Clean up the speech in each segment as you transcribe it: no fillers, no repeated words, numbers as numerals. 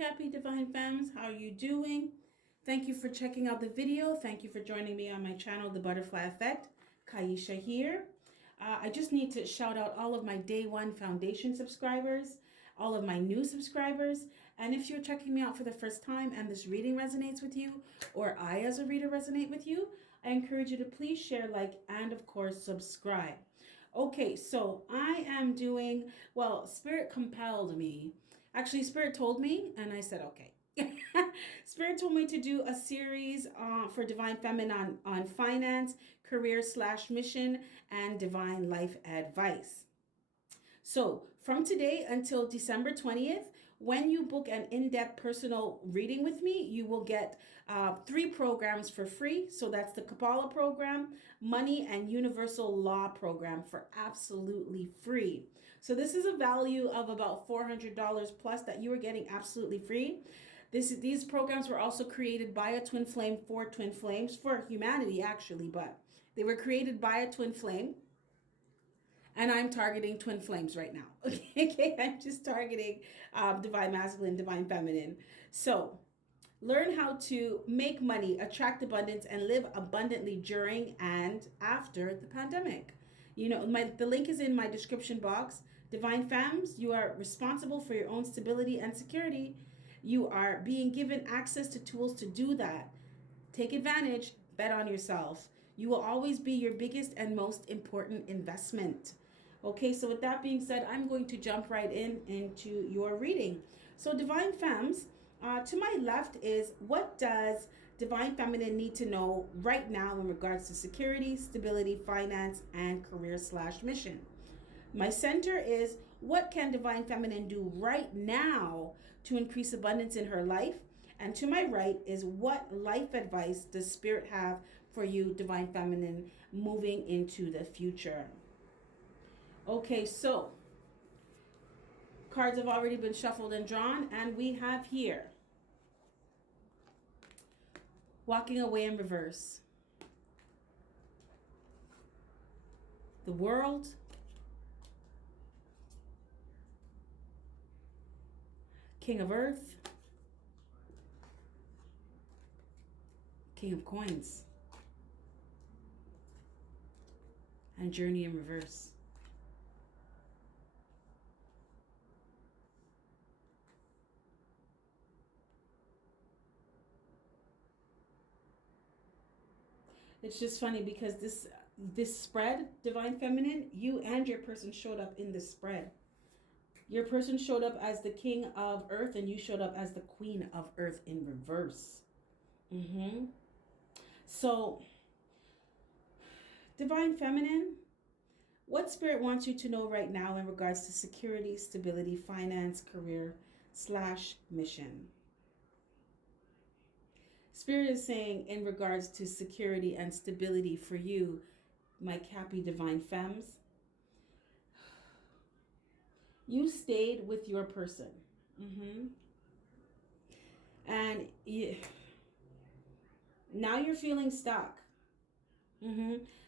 Cappy Divine Femmes. How are you doing? Thank you for checking out the video. Thank you for joining me on my channel, The Butterfly Effect. Kaisha here. I just need to shout out all of my Day One Foundation subscribers, all of my new subscribers, and if you're checking me out for the first time and this reading resonates with you, or I as a reader resonate with you, I encourage you to please share, like, and of course subscribe. Okay, so I am doing, well, Spirit compelled me. Actually, Spirit told me, and I said, okay. Spirit told me to do a series for Divine Feminine on finance, career/mission, and divine life advice. So from today until December 20th, when you book an in-depth personal reading with me, you will get 3 programs for free. So that's the Kabbalah program, Money and Universal Law program for absolutely free. So this is a value of about $400 plus that you are getting absolutely free. These programs were also created by a twin flame for twin flames, for humanity actually, but they were created by a twin flame. And I'm targeting twin flames right now. Okay, I'm just targeting divine masculine, divine feminine. So learn how to make money, attract abundance, and live abundantly during and after the pandemic. You know, the link is in my description box. Divine Femmes, you are responsible for your own stability and security. You are being given access to tools to do that. Take advantage, bet on yourself. You will always be your biggest and most important investment. Okay, so with that being said, I'm going to jump right into your reading. So Divine Femmes, to my left is, what does Divine Feminine need to know right now in regards to security, stability, finance, and career/mission? My center is, what can Divine Feminine do right now to increase abundance in her life? And to my right is, what life advice does Spirit have for you, Divine Feminine, moving into the future? Okay, so cards have already been shuffled and drawn, and we have here walking away in reverse. The World, King of Earth, King of Coins, and Journey in reverse. It's just funny because this spread, Divine Feminine, you and your person showed up in this spread. Your person showed up as the King of Earth, and you showed up as the Queen of Earth in reverse. So, Divine Feminine, what Spirit wants you to know right now in regards to security, stability, finance, career/mission? Spirit is saying, in regards to security and stability for you, my Cappy Divine Femmes, you stayed with your person. And now you're feeling stuck.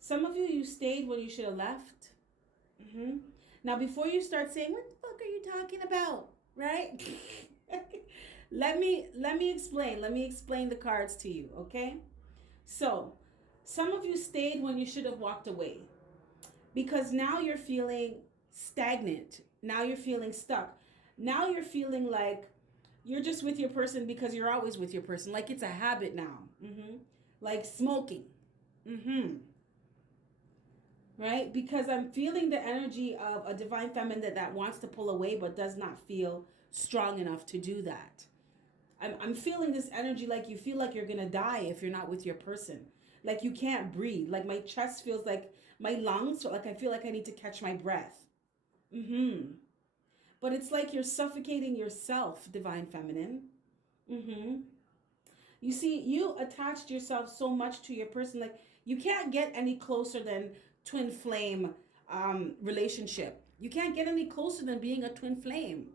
Some of you stayed when you should have left. Now, before you start saying, what the fuck are you talking about? Right? Let me explain. Let me explain the cards to you, okay? So, some of you stayed when you should have walked away, because now you're feeling stagnant. Now you're feeling stuck. Now you're feeling like you're just with your person because you're always with your person. Like it's a habit now. Like smoking. Right? Because I'm feeling the energy of a Divine Feminine that wants to pull away but does not feel strong enough to do that. I'm feeling this energy like you feel like you're going to die if you're not with your person. Like you can't breathe. Like my chest feels like my lungs, like I feel like I need to catch my breath. But it's like you're suffocating yourself, Divine Feminine. You see, you attached yourself so much to your person. Like you can't get any closer than twin flame relationship. You can't get any closer than being a twin flame.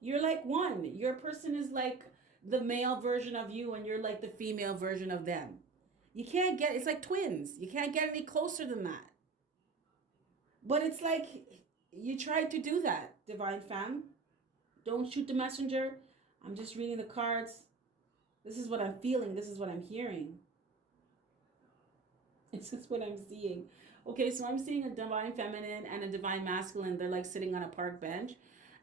You're like one. Your person is like the male version of you, and you're like the female version of them. You can't get, it's like twins. You can't get any closer than that. But it's like you tried to do that, Divine Femme. Don't shoot the messenger. I'm just reading the cards. This is what I'm feeling. This is what I'm hearing. This is what I'm seeing. Okay, so I'm seeing a divine feminine and a divine masculine. They're like sitting on a park bench.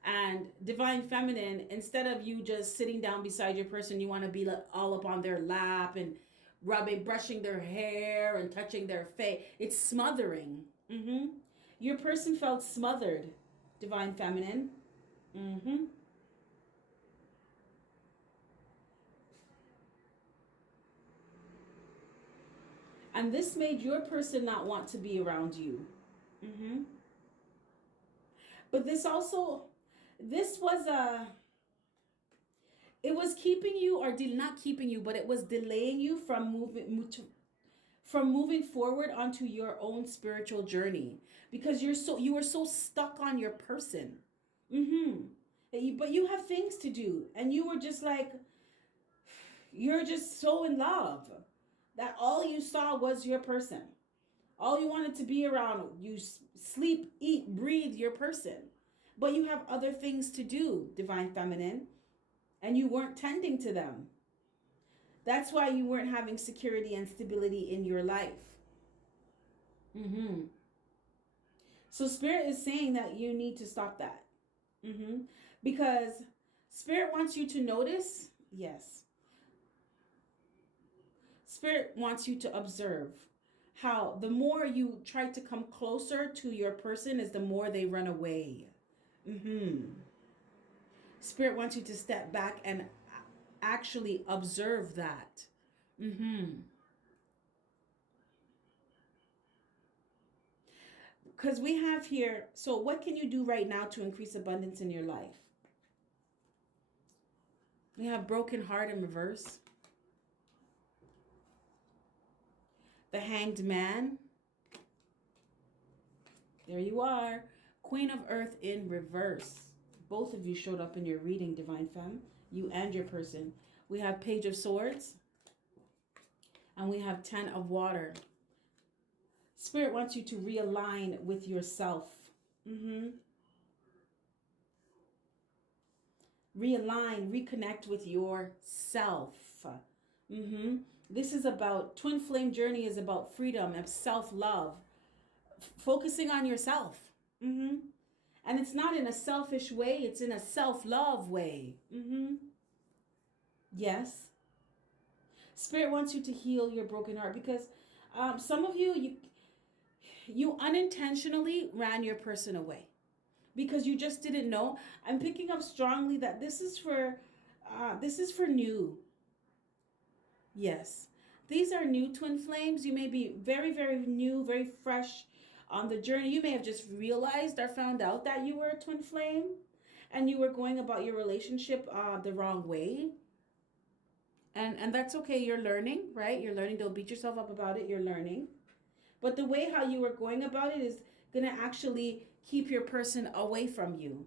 And divine feminine, instead of you just sitting down beside your person, you want to be like all up on their lap and brushing their hair and touching their face. It's smothering. Your person felt smothered, divine feminine. And this made your person not want to be around you. But this was it was keeping you, or not keeping you, but it was delaying you from moving forward onto your own spiritual journey, because you were so stuck on your person. But you have things to do, and you were just like, you're just so in love that all you saw was your person. All you wanted to be around, you sleep, eat, breathe your person. But you have other things to do, divine feminine, and you weren't tending to them. That's why you weren't having security and stability in your life. So Spirit is saying that you need to stop that. Because Spirit wants you to notice, yes. Spirit wants you to observe how the more you try to come closer to your person is the more they run away. Spirit wants you to step back and actually observe that. Because we have here, so what can you do right now to increase abundance in your life? We have broken heart in reverse. The Hanged Man. There you are. Queen of Earth in reverse. Both of you showed up in your reading, Divine Femme. You and your person. We have Page of Swords. And we have 10 of Water. Spirit wants you to realign with yourself. Realign, reconnect with yourself. This is about, Twin Flame journey is about freedom and self-love. Focusing on yourself. And it's not in a selfish way, it's in a self-love way. Yes. Spirit wants you to heal your broken heart, because some of you unintentionally ran your person away because you just didn't know. I'm picking up strongly that this is for new. Yes. These are new twin flames. You may be very, very new, very fresh on the journey. You may have just realized or found out that you were a twin flame and you were going about your relationship the wrong way. And that's okay. You're learning, right? You're learning. Don't beat yourself up about it. You're learning. But the way how you were going about it is going to actually keep your person away from you.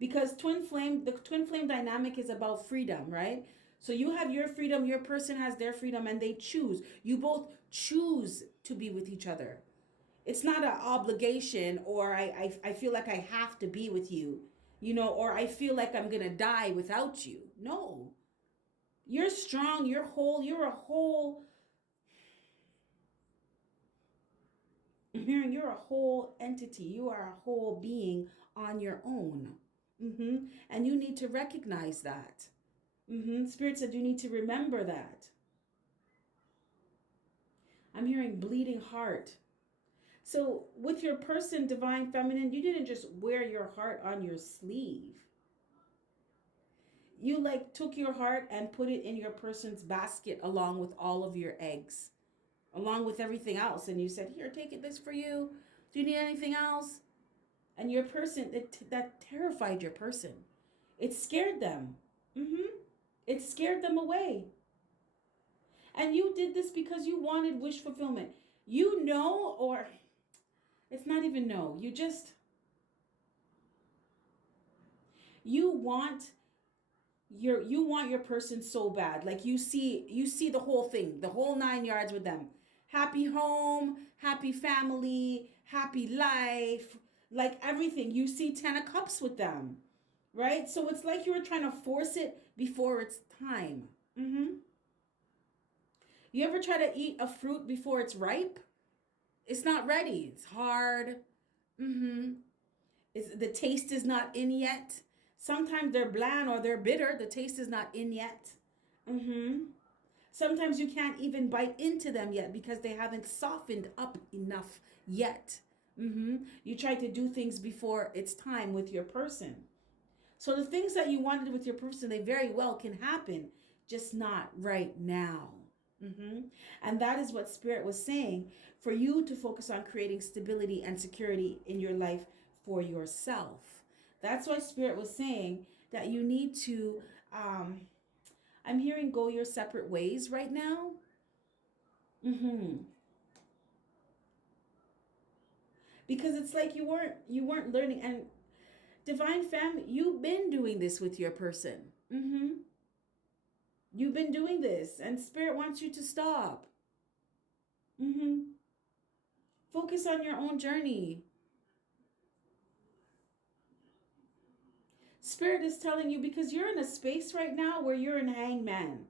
Because the twin flame dynamic is about freedom, right? So you have your freedom, your person has their freedom, and they choose. You both choose to be with each other. It's not an obligation, or I feel like I have to be with you, or I feel like I'm going to die without you. No. You're strong, you're whole, you're a whole entity. You are a whole being on your own. And you need to recognize that. Spirit said you need to remember that. I'm hearing bleeding heart. So with your person, Divine Feminine, you didn't just wear your heart on your sleeve. You took your heart and put it in your person's basket along with all of your eggs, along with everything else. And you said, here, take it, this for you. Do you need anything else? And your person, that terrified your person. It scared them. It scared them away. And you did this because you wanted wish fulfillment. Or it's not even no. You want your person so bad. Like you see the whole thing, the whole 9 yards with them. Happy home, happy family, happy life, Like everything, you see 10 of cups with them, right? So it's like you were trying to force it before it's time. You ever try to eat a fruit before it's ripe? It's not ready. It's hard. The taste is not in yet. Sometimes they're bland or they're bitter. The taste is not in yet. Sometimes you can't even bite into them yet because they haven't softened up enough yet. You try to do things before it's time with your person. So the things that you wanted with your person, they very well can happen, just not right now. And that is what Spirit was saying, for you to focus on creating stability and security in your life for yourself. That's why Spirit was saying that you need to, I'm hearing go your separate ways right now. Because it's like you weren't learning. And Divine Femme, you've been doing this with your person. You've been doing this, and Spirit wants you to stop. Focus on your own journey. Spirit is telling you, because you're in a space right now where you're in hangman.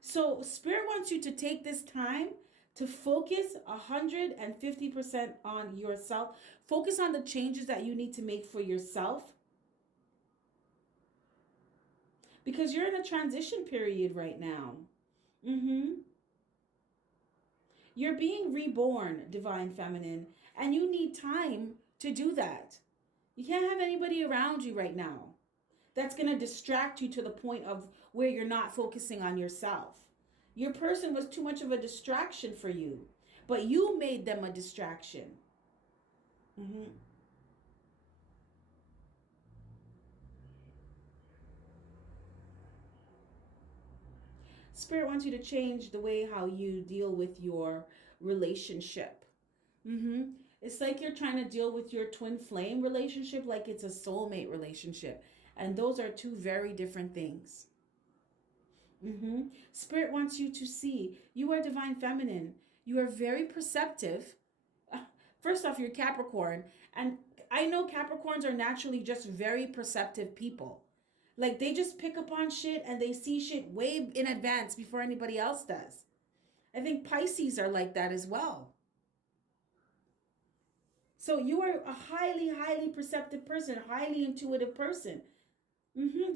So Spirit wants you to take this time to focus 150% on yourself. Focus on the changes that you need to make for yourself. Because you're in a transition period right now. You're being reborn, Divine Feminine, and you need time to do that. You can't have anybody around you right now that's going to distract you to the point of where you're not focusing on yourself. Your person was too much of a distraction for you, but you made them a distraction. Spirit wants you to change the way how you deal with your relationship. It's like you're trying to deal with your twin flame relationship like it's a soulmate relationship. And those are two very different things. Spirit wants you to see you are Divine Feminine. You are very perceptive. First off, you're Capricorn. And I know Capricorns are naturally just very perceptive people. Like they just pick up on shit and they see shit way in advance before anybody else does. I think Pisces are like that as well. So you are a highly, highly perceptive person, highly intuitive person.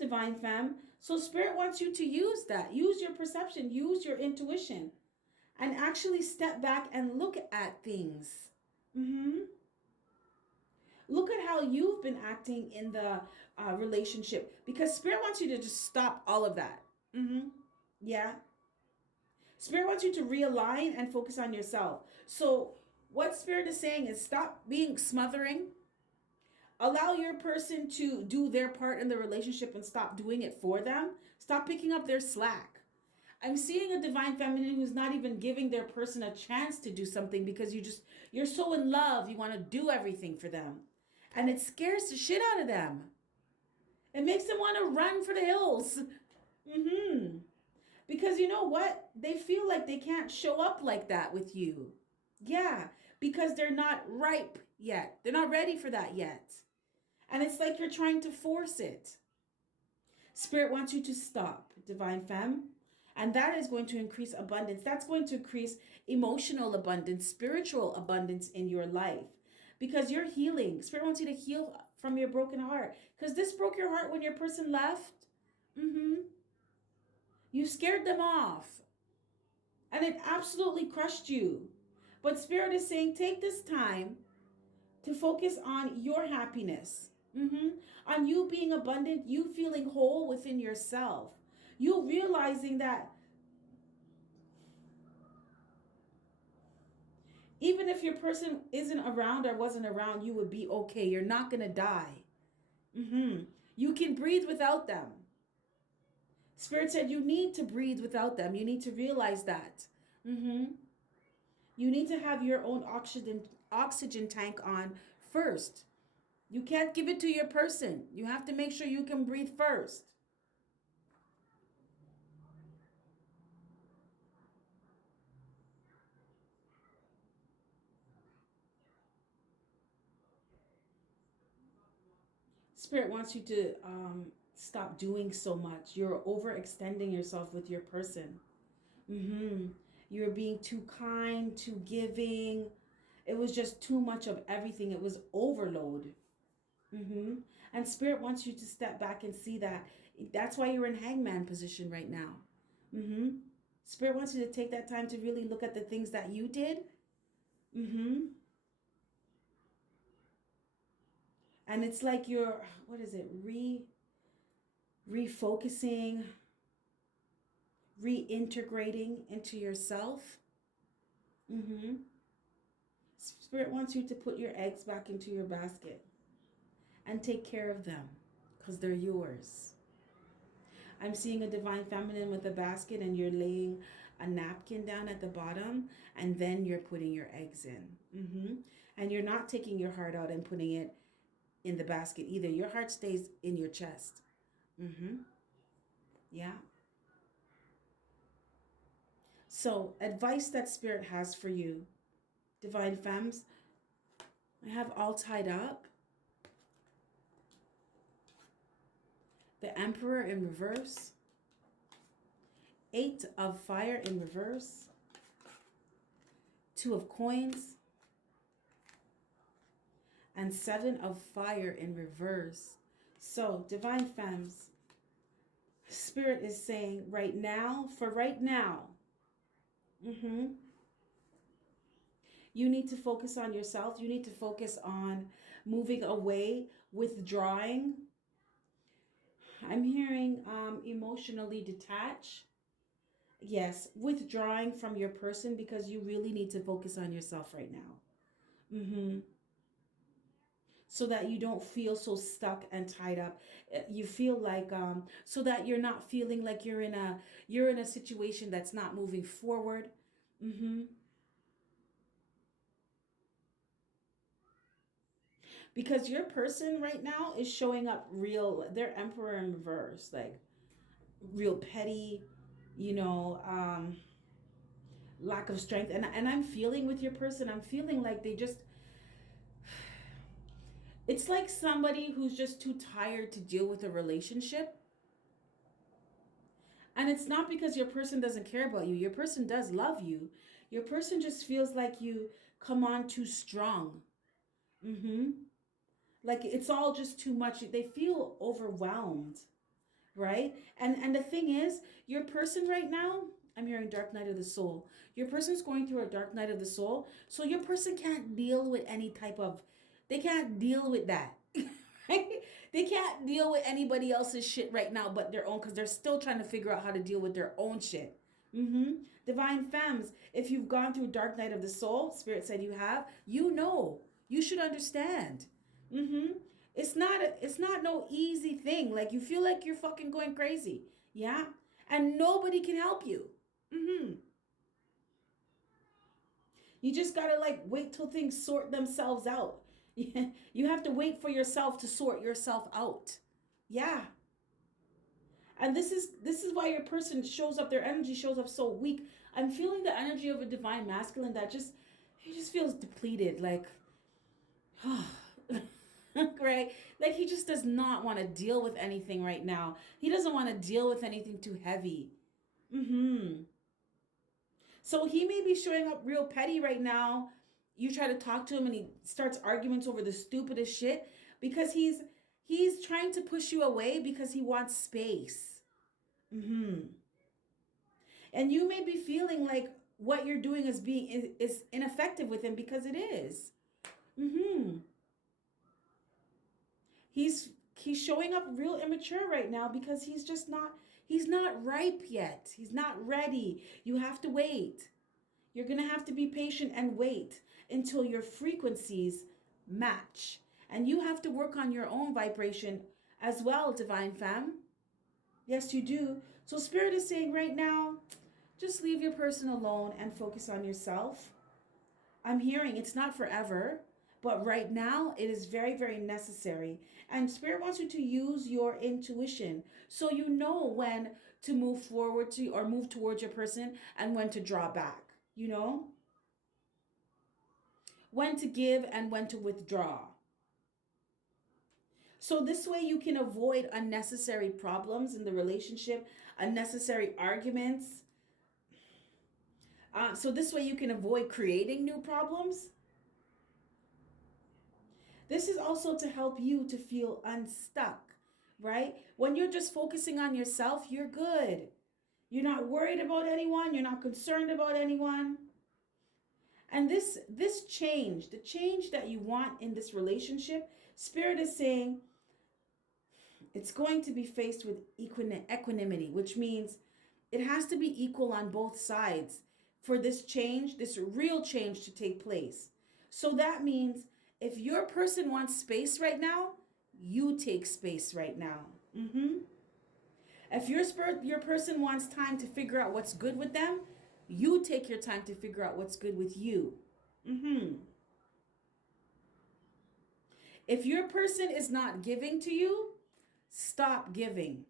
Divine Femme. So Spirit wants you to use that. Use your perception, use your intuition, and actually step back and look at things. Look at how you've been acting in the relationship, because Spirit wants you to just stop all of that. Yeah. Spirit wants you to realign and focus on yourself. So what Spirit is saying is stop being smothering. Allow your person to do their part in the relationship and stop doing it for them. Stop picking up their slack. I'm seeing a Divine Feminine who's not even giving their person a chance to do something because you're so in love. You want to do everything for them. And it scares the shit out of them. It makes them want to run for the hills. Because you know what? They feel like they can't show up like that with you. Yeah, because they're not ripe yet. They're not ready for that yet. And it's like you're trying to force it. Spirit wants you to stop, Divine Femme. And that is going to increase abundance. That's going to increase emotional abundance, spiritual abundance in your life. Because you're healing. Spirit wants you to heal from your broken heart. Because this broke your heart when your person left. You scared them off. And it absolutely crushed you. But Spirit is saying, take this time to focus on your happiness. On you being abundant, you feeling whole within yourself. You realizing that even if your person isn't around or wasn't around, you would be okay. You're not going to die. You can breathe without them. Spirit said you need to breathe without them. You need to realize that. You need to have your own oxygen tank on first. You can't give it to your person. You have to make sure you can breathe first. Spirit wants you to stop doing so much. You're overextending yourself with your person. You're being too kind, too giving. It was just too much of everything. It was overload. And Spirit wants you to step back and see that. That's why you're in hangman position right now. Spirit wants you to take that time to really look at the things that you did. And it's like you're, what is it? Refocusing, reintegrating into yourself. Spirit wants you to put your eggs back into your basket and take care of them because they're yours. I'm seeing a divine feminine with a basket, and you're laying a napkin down at the bottom, and then you're putting your eggs in. And you're not taking your heart out and putting it in the basket either. Your heart stays in your chest. Yeah. So, advice that Spirit has for you, divine femmes, I have all tied up. The Emperor in reverse. 8 of fire in reverse. 2 of coins. And 7 of fire in reverse. So, divine femmes, Spirit is saying right now, for right now, you need to focus on yourself. You need to focus on moving away, withdrawing. I'm hearing emotionally detach. Yes, withdrawing from your person because you really need to focus on yourself right now. So that you don't feel so stuck and tied up. You feel like so that you're not feeling like you're in a situation that's not moving forward. Because your person right now is showing up real, they're Emperor in reverse, like real petty, lack of strength. And I'm feeling with your person, I'm feeling like they just, it's like somebody who's just too tired to deal with a relationship. And it's not because your person doesn't care about you. Your person does love you. Your person just feels like you come on too strong. Like it's all just too much. They feel overwhelmed, right? And the thing is, your person right now, I'm hearing dark night of the soul. Your person's going through a dark night of the soul. So your person can't deal with any type of, they can't deal with that. Right? They can't deal with anybody else's shit right now but their own, because they're still trying to figure out how to deal with their own shit. Divine femmes, if you've gone through dark night of the soul, Spirit said you have, you should understand. It's not no easy thing. Like you feel like you're fucking going crazy. Yeah. And nobody can help you. You just gotta like wait till things sort themselves out. You have to wait for yourself to sort yourself out. Yeah. And this is why your person shows up, their energy shows up so weak. I'm feeling the energy of a divine masculine that he just feels depleted, like right? Like he just does not want to deal with anything right now. He doesn't want to deal with anything too heavy. So he may be showing up real petty right now. You try to talk to him and he starts arguments over the stupidest shit because he's trying to push you away because he wants space. And you may be feeling like what you're doing is ineffective with him because it is. He's showing up real immature right now because he's not ripe yet. He's not ready. You have to wait. You're going to have to be patient and wait until your frequencies match. And you have to work on your own vibration as well, divine femme. Yes, you do. So Spirit is saying right now, just leave your person alone and focus on yourself. I'm hearing it's not forever, but right now it is very, very necessary. And Spirit wants you to use your intuition so you know when to move forward to or move towards your person and when to draw back, when to give and when to withdraw. So this way you can avoid unnecessary problems in the relationship, unnecessary arguments. So this way you can avoid creating new problems. This is also to help you to feel unstuck, right? When you're just focusing on yourself, you're good. You're not worried about anyone. You're not concerned about anyone. And this change, the change that you want in this relationship, Spirit is saying it's going to be faced with equanimity, which means it has to be equal on both sides for this change, this real change to take place. So that means if your person wants space right now, you take space right now. If your person wants time to figure out what's good with them, you take your time to figure out what's good with you. If your person is not giving to you, stop giving.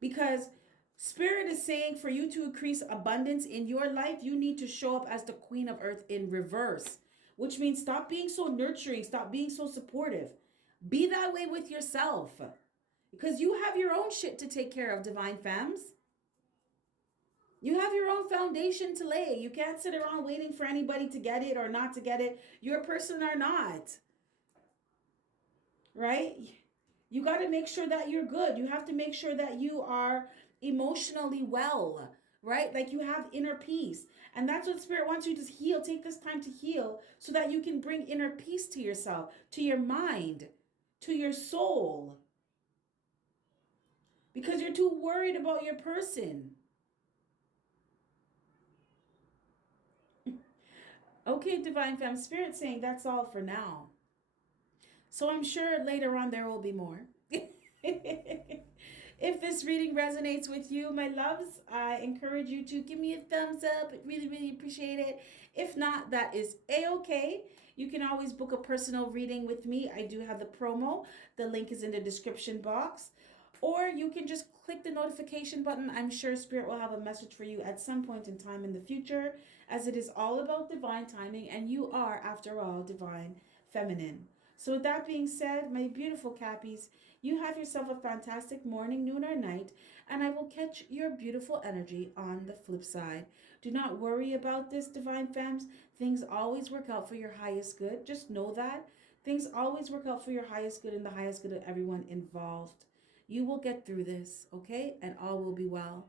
Because Spirit is saying for you to increase abundance in your life, you need to show up as the Queen of Earth in reverse, which means stop being so nurturing, stop being so supportive. Be that way with yourself, because you have your own shit to take care of, Divine Femmes. You have your own foundation to lay. You can't sit around waiting for anybody to get it or not to get it. Your person or not. Right? You got to make sure that you're good. You have to make sure that you are emotionally well, right? Like you have inner peace. And that's what Spirit wants you to heal. Take this time to heal so that you can bring inner peace to yourself, to your mind, to your soul. Because you're too worried about your person. Okay, Divine Femme, Spirit saying that's all for now. So I'm sure later on there will be more. If this reading resonates with you, my loves, I encourage you to give me a thumbs up. I really, really appreciate it. If not, that is A-okay. You can always book a personal reading with me. I do have the promo. The link is in the description box. Or you can just click the notification button. I'm sure Spirit will have a message for you at some point in time in the future, as it is all about divine timing, and you are, after all, divine feminine. So with that being said, my beautiful Cappies, you have yourself a fantastic morning, noon, or night, and I will catch your beautiful energy on the flip side. Do not worry about this, Divine Femmes. Things always work out for your highest good. Just know that. Things always work out for your highest good and the highest good of everyone involved. You will get through this, okay? And all will be well.